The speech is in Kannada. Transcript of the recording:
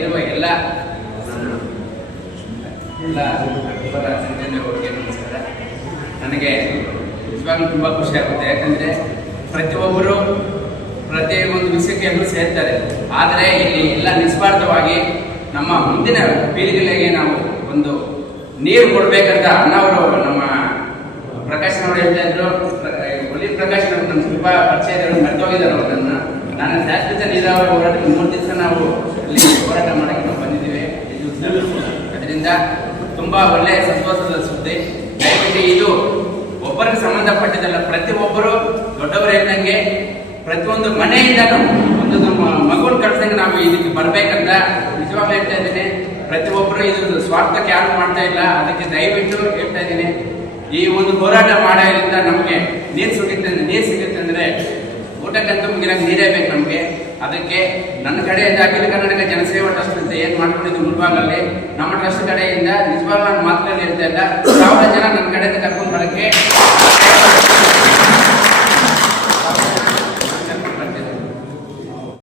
ಬಂದಿರುವ ಎಲ್ಲ ಸಂಜೆಯವರಿಗೆ ನಮಸ್ಕಾರ. ನನಗೆ ನಿಜವಾಗ್ಲೂ ತುಂಬ ಖುಷಿ ಆಗುತ್ತೆ. ಯಾಕಂದರೆ ಪ್ರತಿಯೊಬ್ಬರು ಪ್ರತಿಯೊಂದು ವಿಷಯಕ್ಕೆ ಎಲ್ಲರೂ ಸೇರ್ತಾರೆ. ಆದರೆ ಇಲ್ಲಿ ಎಲ್ಲ ನಿಸ್ವಾರ್ಥವಾಗಿ ನಮ್ಮ ಮುಂದಿನ ಪೀಳಿಗೆಗಳಿಗೆ ನಾವು ಒಂದು ನೀರು ಕೊಡಬೇಕಂತ ಅಣ್ಣವರು ನಮ್ಮ ಪ್ರಕಾಶ್ ಅವರು ಹೇಳ್ತಾ ಇದ್ರು. ಒಲಿ ಪ್ರಕಾಶ್ ಅವರು ನಮ್ಮ ತುಂಬ ಪರಿಚಯ ಇದ್ದಾರೆ, ಮರ್ತೋಗಿದ್ದಾರೆ ಅವರನ್ನು. ನಾನು ಶಾಶ್ವತ ನೀರಾವರಿ ಹೋರಾಟಕ್ಕೆ 3 ದಿವಸ ನಾವು ಅಲ್ಲಿ ಹೋರಾಟ ಮಾಡೋಕ್ಕೆ ನಾವು ಬಂದಿದ್ದೀವಿ. ಅದರಿಂದ ತುಂಬ ಒಳ್ಳೆಯ ಸಂತೋಷದ ಸುದ್ದಿ. ದಯವಿಟ್ಟು ಇದು ಒಬ್ಬರಿಗೆ ಸಂಬಂಧಪಟ್ಟಿದ್ದಲ್ಲ, ಪ್ರತಿಯೊಬ್ಬರು ದೊಡ್ಡವರು ಹೇಳ್ದಂಗೆ ಪ್ರತಿಯೊಂದು ಮನೆಯಿಂದ ಒಂದು ನಮ್ಮ ಮಗುನ ಕಳ್ಸಂಗೆ ನಾವು ಇದಕ್ಕೆ ಬರಬೇಕಂತ ನಿಜವಾಗ್ಲೂ ಹೇಳ್ತಾ ಇದ್ದೀನಿ. ಪ್ರತಿಯೊಬ್ಬರು ಇದು ಸ್ವಾರ್ಥಕ್ಕೆ ಯಾರು ಮಾಡ್ತಾ ಇಲ್ಲ. ಅದಕ್ಕೆ ದಯವಿಟ್ಟು ಹೇಳ್ತಾ ಇದ್ದೀನಿ, ಈ ಒಂದು ಹೋರಾಟ ಮಾಡೋದ್ರಿಂದ ನಮಗೆ ನೀರು ಸಿಗುತ್ತೆ ಅಂದರೆ ಊಟಕ್ಕಂತೂ ಮುಗಿಲಾಗ ನೀರೇ ಬೇಕು ನಮಗೆ. ಅದಕ್ಕೆ ನನ್ನ ಕಡೆಯಿಂದ ಅಖಿಲ ಕರ್ನಾಟಕ ಜನಸೇವಾ ಟ್ರಸ್ಟ್ ಅಂತ ಏನು ಮಾಡ್ಕೊಂಡಿದ್ದು ಮುಳ್ಬಾಗಲ್ಲಿ, ನಮ್ಮ ಟ್ರಸ್ಟ್ ಕಡೆಯಿಂದ ನಿಜವಾಗ್ಲೂ ನಾನು ಮಾತುಗಳಲ್ಲಿ ಹೇಳ್ತಾ ಇಲ್ಲ, 1000 ಜನ ನನ್ನ ಕಡೆಯಿಂದ ಕರ್ಕೊಂಡು ಬರೋಕ್ಕೆ